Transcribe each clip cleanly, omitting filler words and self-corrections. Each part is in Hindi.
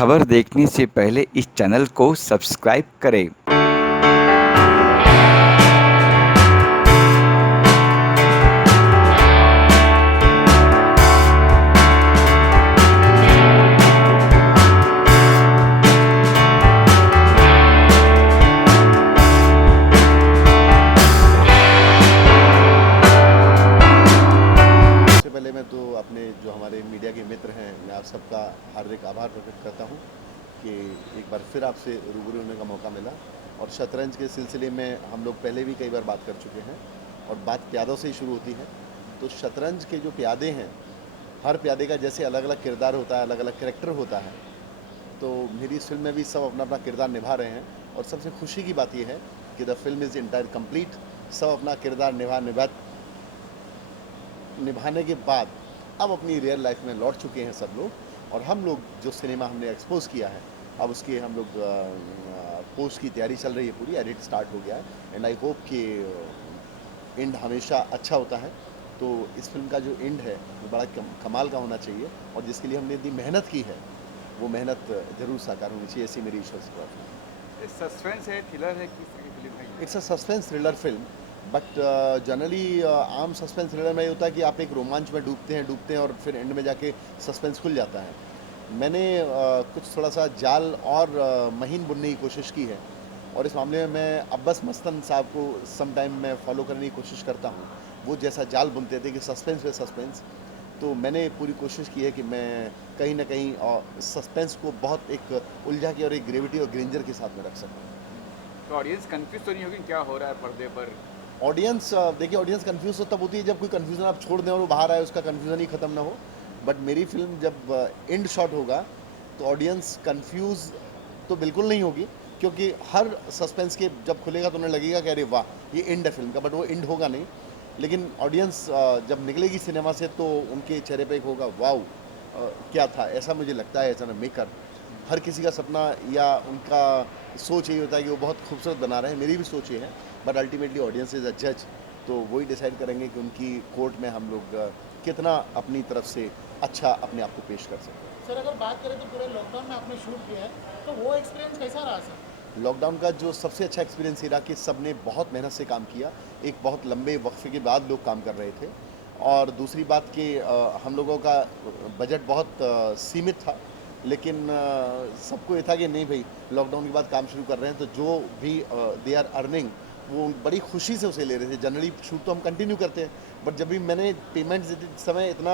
खबर देखने से पहले इस चैनल को सब्सक्राइब करें। सबसे पहले मैं तो अपने जो हमारे मीडिया के मित्र हैं, मैं आप सबका हार्दिक आभार प्रकट करता हूं कि एक बार फिर आपसे रूबरू होने का मौका मिला। और शतरंज के सिलसिले में हम लोग पहले भी कई बार बात कर चुके हैं और बात प्यादों से ही शुरू होती है। तो शतरंज के जो प्यादे हैं, हर प्यादे का जैसे अलग अलग किरदार होता है, अलग अलग कैरेक्टर होता है, तो मेरी इस फिल्म में भी सब अपना अपना किरदार निभा रहे हैं। और सबसे खुशी की बात यह है कि the film is entire complete. सब अपना किरदार निभाने के बाद अब अपनी रियल लाइफ में लौट चुके हैं सब लोग। और हम लोग जो सिनेमा हमने एक्सपोज किया है, अब उसके हम लोग पोस्ट की तैयारी चल रही है, पूरी एडिट स्टार्ट हो गया है। एंड आई होप कि एंड हमेशा अच्छा होता है। तो इस फिल्म का जो एंड है वो बड़ा कमाल का होना चाहिए, और जिसके लिए हमने इतनी मेहनत की है वो मेहनत ज़रूर साकार होनी चाहिए, ऐसी मेरी ईश्वर से प्रार्थना है। सस्पेंस है, थ्रिलर है, किस तरह की फिल्म है ये? It's a suspense thriller film, but generally आम सस्पेंस थ्रिलर में ये होता है कि आप एक रोमांच में डूबते हैं और फिर एंड में जाके सस्पेंस खुल जाता है। मैंने कुछ थोड़ा सा जाल और महीन बुनने की कोशिश की है, और इस मामले में मैं अब्बास मस्तन साहब को सम टाइम मैं फॉलो करने की कोशिश करता हूँ। वो जैसा जाल बुनते थे कि सस्पेंस पे सस्पेंस, तो मैंने पूरी कोशिश की है कि मैं कहीं ना कहीं सस्पेंस को बहुत एक उलझा के और एक ग्रेविटी और ग्रेंजर के साथ में रख सकूँ। तो ऑडियंस कंफ्यूज तो नहीं होगी क्या हो रहा है पर्दे पर? ऑडियंस देखिए, ऑडियंस कंफ्यूज तो तब होती है जब कोई कंफ्यूजन आप छोड़ दें और वो बाहर आए, उसका कंफ्यूजन ही खत्म ना हो। बट मेरी फिल्म जब एंड शॉट होगा तो ऑडियंस कंफ्यूज तो बिल्कुल नहीं होगी, क्योंकि हर सस्पेंस के जब खुलेगा तो उन्हें लगेगा कि अरे वाह ये एंड है फिल्म का, बट वो एंड होगा नहीं। लेकिन ऑडियंस जब निकलेगी सिनेमा से तो उनके चेहरे पे एक होगा वाओ, क्या था, ऐसा मुझे लगता है। एज एन मेकर हर किसी का सपना या उनका सोच यही होता है कि वो बहुत खूबसूरत बना रहे हैं, मेरी भी सोच ये है। But ultimately audience is a जज, तो वही डिसाइड करेंगे कि उनकी कोर्ट में हम लोग कितना अपनी तरफ से अच्छा अपने आप को पेश कर सकते हैं। सर अगर बात करें तो पूरे लॉकडाउन में आपने शूट किया है, तो वो एक्सपीरियंस कैसा रहा सर? लॉकडाउन का जो सबसे अच्छा एक्सपीरियंस ये रहा कि सब ने बहुत मेहनत से काम किया। एक बहुत लंबे वक्फे के बाद लोग काम कर रहे थे। और दूसरी बात कि हम लोगों का बजट बहुत सीमित था, लेकिन सबको ये था कि नहीं भाई, लॉकडाउन के बाद काम शुरू कर रहे हैं, तो जो भी दे आर अर्निंग वो बड़ी खुशी से उसे ले रहे थे। जनरली शूट तो हम कंटिन्यू करते हैं, बट जब भी मैंने पेमेंट देते समय इतना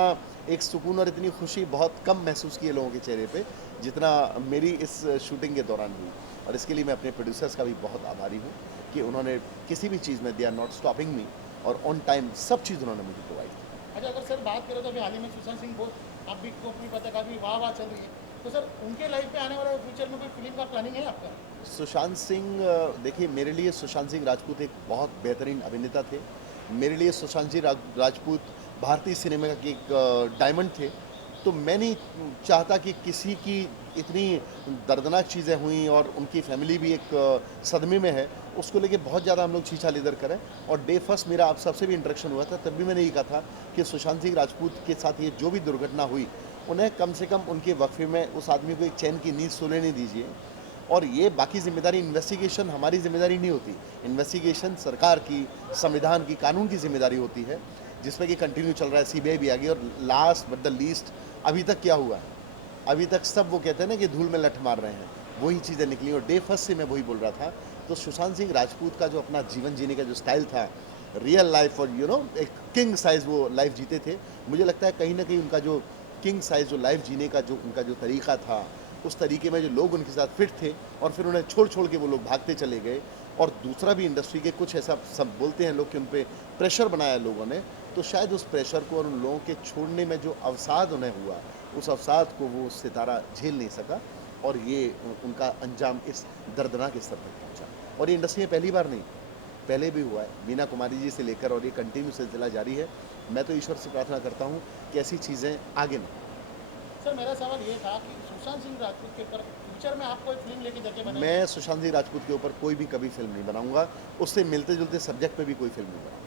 एक सुकून और इतनी खुशी बहुत कम महसूस की है लोगों के चेहरे पे, जितना मेरी इस शूटिंग के दौरान हुई। और इसके लिए मैं अपने प्रोड्यूसर्स का भी बहुत आभारी हूँ कि उन्होंने किसी भी चीज़ में they are not stopping me, और ऑन टाइम सब चीज़ उन्होंने मुझे प्रोवाइड की। अच्छा, अगर सर बात करें तो अभी हाल ही में सुशांत सिंह बहुत आप भी को भी पता काफ़ी वाह वाह चल रही है, तो सर उनके लाइफ पे आने वाले फ्यूचर में कोई फिल्म का प्लानिंग है आपका? सुशांत सिंह, देखिए मेरे लिए सुशांत सिंह राजपूत एक बहुत बेहतरीन अभिनेता थे। मेरे लिए सुशांत सिंह राजपूत भारतीय सिनेमा के एक डायमंड थे। तो मैं नहीं चाहता कि किसी की इतनी दर्दनाक चीज़ें हुई और उनकी फैमिली भी एक सदमे में है, उसको लेके बहुत ज़्यादा हम लोग छीछा लेदर करें। और डे फर्स्ट मेरा आप सबसे भी इंटरेक्शन हुआ था, तब भी मैंने ये कहा था कि सुशांत सिंह राजपूत के साथ ये जो भी दुर्घटना हुई, उन्हें कम से कम उनके वक्फे में उस आदमी को एक चैन की नींद सोने नहीं दीजिए। और ये बाकी जिम्मेदारी, इन्वेस्टिगेशन हमारी जिम्मेदारी नहीं होती। इन्वेस्टिगेशन सरकार की, संविधान की, कानून की जिम्मेदारी होती है, जिसमें कि कंटिन्यू चल रहा है। सीबीआई भी आ गई, और लास्ट बट द लीस्ट अभी तक क्या हुआ है? अभी तक सब वो कहते हैं ना कि धूल में लठ मार रहे हैं, वही चीज़ें निकली। और डे फर्स्ट से मैं वही बोल रहा था। तो सुशांत सिंह राजपूत का जो अपना जीवन जीने का जो स्टाइल था, रियल लाइफ, और एक किंग साइज वो लाइफ जीते थे। मुझे लगता है कहीं ना कहीं उनका जो किंग साइज जो लाइफ जीने का जो उनका जो तरीका था, उस तरीके में जो लोग उनके साथ फिट थे, और फिर उन्हें छोड़ छोड़ के वो लोग भागते चले गए। और दूसरा भी इंडस्ट्री के कुछ ऐसा सब बोलते हैं लोग कि उन पर प्रेशर बनाया लोगों ने, तो शायद उस प्रेशर को और उन लोगों के छोड़ने में जो अवसाद उन्हें हुआ, उस अवसाद को वो सितारा झेल नहीं सका, और ये उनका अंजाम इस दर्दनाक स्तर तक पहुंचा। और ये इंडस्ट्री में पहली बार नहीं, पहले भी हुआ है, मीना कुमारी जी से लेकर, और ये कंटिन्यू सिलसिला जारी है। मैं तो ईश्वर से प्रार्थना करता हूँ कि ऐसी चीज़ें आगे नहीं। सर मेरा सवाल ये था कि सुशांत सिंह राजपूत के ऊपर फ्यूचर में आप कोई फिल्म लेके जाके बनाएंगे? मैं सुशांत सिंह राजपूत के ऊपर कोई भी कभी फिल्म नहीं बनाऊंगा, उससे मिलते जुलते सब्जेक्ट पे भी कोई फिल्म नहीं बनाऊंगा।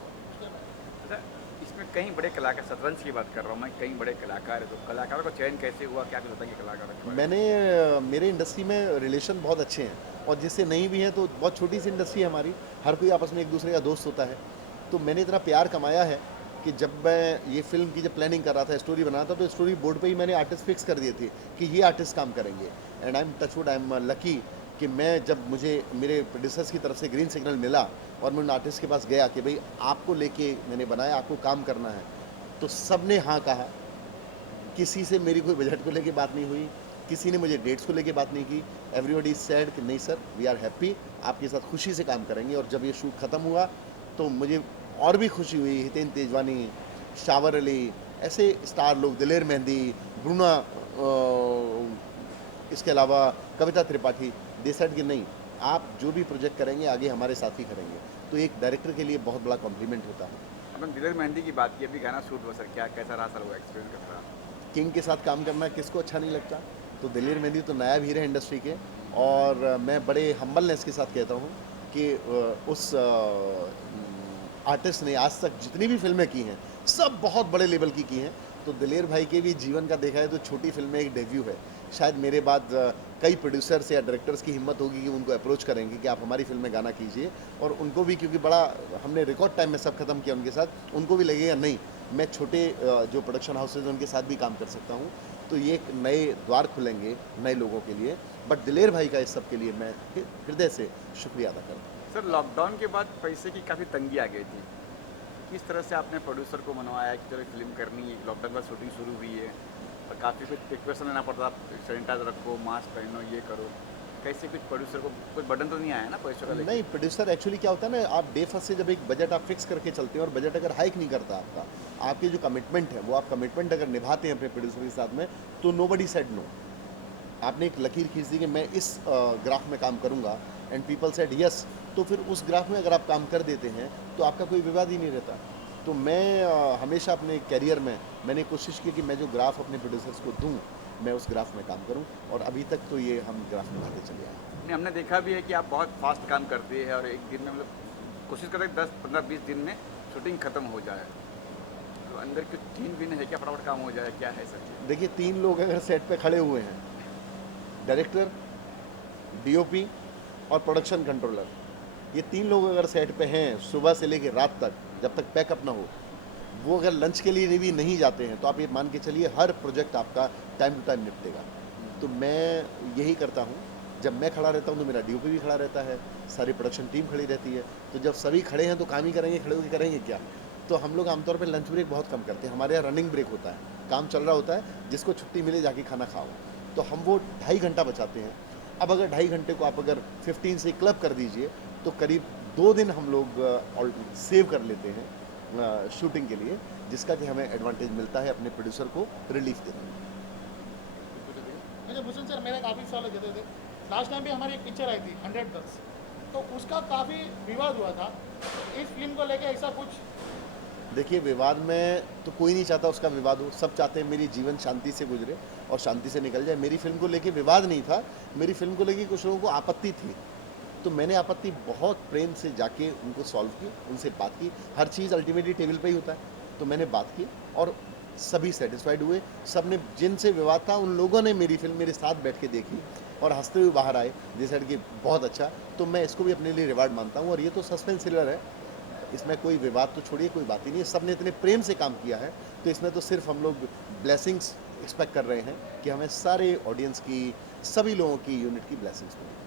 अच्छा, इसमें कई बड़े कलाकार, शतरंज की बात कर रहा हूँ मैं, कई बड़े कलाकार है, तो कलाकारों का चयन कैसे हुआ, क्या कुछ बताएंगे कलाकारों के बारे में? मैंने मेरे इंडस्ट्री में रिलेशन बहुत अच्छे हैं और जिससे नहीं भी हैं तो बहुत छोटी सी इंडस्ट्री है हमारी, हर कोई आपस में एक दूसरे का दोस्त होता है। तो मैंने इतना प्यार कमाया है कि जब मैं ये फिल्म की जब प्लानिंग कर रहा था, स्टोरी बना था, तो स्टोरी बोर्ड पे ही मैंने आर्टिस्ट फिक्स कर दिए थे कि ये आर्टिस्ट काम करेंगे। And I am touch wood, I am lucky कि मैं जब मुझे मेरे प्रोड्यूसर्स की तरफ से ग्रीन सिग्नल मिला और मैं उन आर्टिस्ट के पास गया कि भाई आपको लेके मैंने बनाया, आपको काम करना है, तो सब ने हाँ कहा। किसी से मेरी कोई बजट को लेके बात नहीं हुई, किसी ने मुझे डेट्स को लेके बात नहीं की। एवरीबॉडी सेड कि नहीं सर, वी आर हैप्पी, आपके साथ खुशी से काम करेंगे। और जब ये शूट ख़त्म हुआ तो मुझे और भी खुशी हुई। हितेन तेजवानी, शावर अली, ऐसे स्टार लोग, दिलेर मेहंदी, ब्रूना, इसके अलावा कविता त्रिपाठी, दे सेड कि नहीं, आप जो भी प्रोजेक्ट करेंगे आगे हमारे साथ ही करेंगे। तो एक डायरेक्टर के लिए बहुत बड़ा कॉम्प्लीमेंट होता है। अपन दिलेर मेहंदी की बात की, अभी गाना शूट हुआ सर, क्या कैसा रहा सर वो एक्सपीरियंस कैसा रहा? किंग के साथ काम करना किसको अच्छा नहीं लगता। तो दिलेर मेहंदी तो नायाब हीरे इंडस्ट्री के, और मैं बड़े हम्बलनेस के साथ कहता हूँ कि उस आर्टिस्ट ने आज तक जितनी भी फिल्में की हैं सब बहुत बड़े लेवल की हैं। तो दिलेर भाई के भी जीवन का देखा है तो छोटी फिल्म में एक डेब्यू है। शायद मेरे बाद कई प्रोड्यूसर्स या डायरेक्टर्स की हिम्मत होगी कि उनको अप्रोच करेंगे कि आप हमारी फिल्म में गाना कीजिए, और उनको भी, क्योंकि बड़ा हमने रिकॉर्ड टाइम में सब खत्म किया उनके साथ, उनको भी लगेगा नहीं, मैं छोटे जो प्रोडक्शन हाउसेज हैं उनके साथ भी काम कर सकता हूँ। तो ये एक नए द्वार खुलेंगे नए लोगों के लिए। बट दिलेर भाई का इस सब के लिए मैं हृदय से शुक्रिया अदा करता हूँ। सर लॉकडाउन के बाद पैसे की काफ़ी तंगी आ गई थी, किस तरह से आपने प्रोड्यूसर को मनवाया कि चलो फिल्म करनी है, लॉकडाउन का शूटिंग शुरू हुई है और काफ़ी कुछ प्रिकॉशन लेना पड़ता, सैनिटाइजर रखो, मास्क पहनो, ये करो, कैसे कुछ प्रोड्यूसर को कुछ बर्डन तो नहीं आया ना पैसों का लेके? नहीं, प्रोड्यूसर एक्चुअली क्या होता है ना, आप डे फर्स्ट से जब एक बजट आप फिक्स करके चलते हैं और बजट अगर हाइक नहीं करता आपका, आपकी जो कमिटमेंट है वो आप कमिटमेंट अगर निभाते हैं अपने प्रोड्यूसर के साथ में, तो नोबडी सेड नो। आपने एक लकीर खींच दी कि मैं इस ग्राफ में काम करूंगा एंड पीपल सेड यस, तो फिर उस ग्राफ में अगर आप काम कर देते हैं तो आपका कोई विवाद ही नहीं रहता। तो मैं हमेशा अपने कैरियर में मैंने कोशिश की कि मैं जो ग्राफ अपने प्रोड्यूसर्स को दूं, मैं उस ग्राफ में काम करूं, और अभी तक तो ये हम ग्राफ में आगे चले आए। नहीं, हमने देखा भी है कि आप बहुत फास्ट काम करते हैं और एक दिन में मतलब कोशिश करते हैं 10, 15, 20 दिन में शूटिंग खत्म हो जाए, तो अंदर कुछ टीम भी है क्या, फटाफट काम हो जाए, क्या है सर? देखिए, 3 लोग अगर सेट पे खड़े हुए हैं, डायरेक्टर, डीओपी और प्रोडक्शन कंट्रोलर, ये 3 लोग अगर सेट पे हैं सुबह से लेकर रात तक, जब तक पैकअप ना हो, वो अगर लंच के लिए भी नहीं जाते हैं, तो आप ये मान के चलिए हर प्रोजेक्ट आपका टाइम टू टाइम निपटेगा। तो मैं यही करता हूँ, जब मैं खड़ा रहता हूँ तो मेरा डीओपी भी खड़ा रहता है, सारी प्रोडक्शन टीम खड़ी रहती है। तो जब सभी खड़े हैं तो काम ही करेंगे, खड़े होकर करेंगे क्या। तो हम लोग आमतौर पर लंच ब्रेक बहुत कम करते हैं, हमारे यहाँ रनिंग ब्रेक होता है, काम चल रहा होता है, जिसको छुट्टी मिले जाके खाना खाओ, तो हम वो 2.5 घंटा बचाते हैं। अब अगर 2.5 घंटे को आप अगर 15 से क्लब कर दीजिए तो करीब 2 दिन हम लोग सेव कर लेते हैं शूटिंग के लिए, जिसका कि हमें एडवांटेज मिलता है अपने प्रोड्यूसर को रिलीफ देने में। अच्छा भूषण सर, मेरा काफ़ी सवाल है, जैसे लास्ट टाइम भी हमारी एक पिक्चर आई थी 100 गर्ल्स, तो उसका काफ़ी विवाद हुआ था। इस फिल्म को लेके ऐसा कुछ? देखिए, विवाद में तो कोई नहीं चाहता उसका विवाद हो, सब चाहते हैं मेरी जीवन शांति से गुजरे और शांति से निकल जाए। मेरी फिल्म को लेके विवाद नहीं था, मेरी फिल्म को लेके कुछ लोगों को आपत्ति थी, तो मैंने आपत्ति बहुत प्रेम से जाके उनको सॉल्व की, उनसे बात की। हर चीज़ अल्टीमेटली टेबल पे ही होता है, तो मैंने बात की और सभी सेटिस्फाइड हुए। सब ने, जिनसे विवाद था उन लोगों ने मेरी फिल्म मेरे साथ बैठ के देखी और हंसते हुए बाहर आए, जैसे कि बहुत अच्छा। तो मैं इसको भी अपने लिए रिवार्ड मानता हूँ। और ये तो सस्पेंस थ्रिलर है, इसमें कोई विवाद तो छोड़िए, कोई बात ही नहीं है। सब ने इतने प्रेम से काम किया है, तो इसमें तो सिर्फ हम लोग ब्लेसिंग्स एक्सपेक्ट कर रहे हैं कि हमें सारे ऑडियंस की, सभी लोगों की यूनिट की ब्लेसिंग्स मिलें।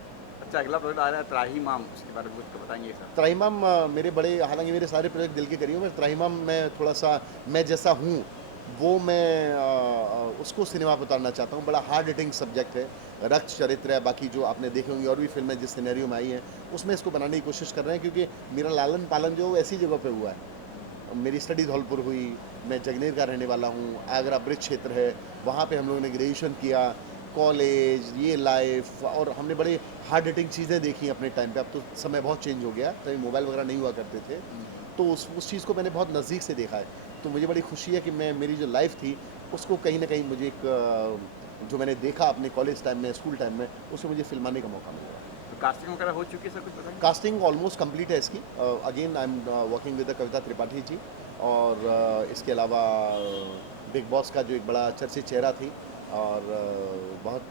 अच्छा, अगला प्रोजेक्ट आ रहा है त्राहिमाम, उसके बारे में कुछ तो बताएंगे सर? त्राहिमाम मेरे बड़े, हालांकि मेरे सारे प्रोजेक्ट दिल के करीब हैं, त्राहिमाम में थोड़ा सा मैं जैसा हूँ वो मैं उसको सिनेमा पर उतारना चाहता हूँ। बड़ा हार्ड हिटिंग सब्जेक्ट है, रक्त चरित्र है, बाकी जो आपने देखे होंगे और भी फिल्में जिस सिनेरियो में आई हैं उसमें इसको बनाने की कोशिश कर रहे हैं, क्योंकि मेरा लालन पालन जो ऐसी जगह पे हुआ है। मेरी स्टडी धौलपुर हुई, मैं जगनेर का रहने वाला हूँ, आगरा ब्रिज क्षेत्र है, वहाँ पे हम लोगों ने ग्रेजुएशन किया, कॉलेज, ये लाइफ, और हमने बड़े हार्ड हिटिंग चीज़ें देखी अपने टाइम पे। अब तो समय बहुत चेंज हो गया, तभी मोबाइल वगैरह नहीं हुआ करते थे, तो उस चीज़ को मैंने बहुत नज़दीक से देखा है। तो मुझे बड़ी खुशी है कि मैं, मेरी जो लाइफ थी उसको कहीं ना कहीं मुझे एक जो मैंने देखा अपने कॉलेज टाइम में, स्कूल टाइम में, उससे मुझे फिल्माने का मौका मिला। तो कास्टिंग वगैरह हो चुकी है सर, कुछ बताएंगे? कास्टिंग ऑलमोस्ट कंप्लीट है इसकी। Again I am working with Kavita Tripathi ji, और इसके अलावा बिग बॉस का जो एक बड़ा चर्चित चेहरा थी और बहुत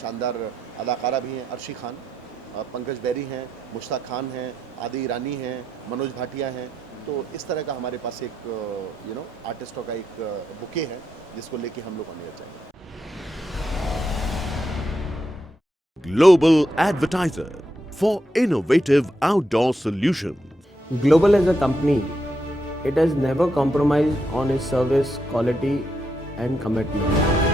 शानदार अदाकारा भी हैं, अर्शी खान, पंकज बैरी हैं, मुश्ताक खान हैं, आदि ईरानी हैं, मनोज भाटिया हैं। तो इस तरह का हमारे पास एक आर्टिस्टों का एक बुके है जिसको लेके हम लोग आने जाएंगे। Global advertiser for innovative outdoor solutions. Global as a company, it has never compromised on its service quality and commitment.